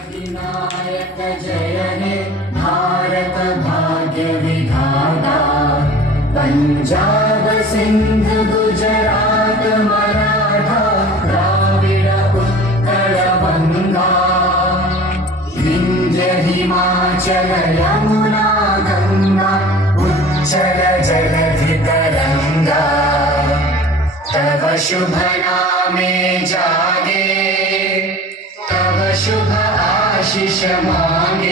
अधिनायक जय हे भारत भाग्य विधाता। पंजाब सिंध गुजरात मराठा द्राविड उत्कल बंगा। विंध्य हिमाचल यमुना गंगा उच्चल जलधि तरंगा। तव शुभ नामे जागे, तव शुभ आशीष मांगे।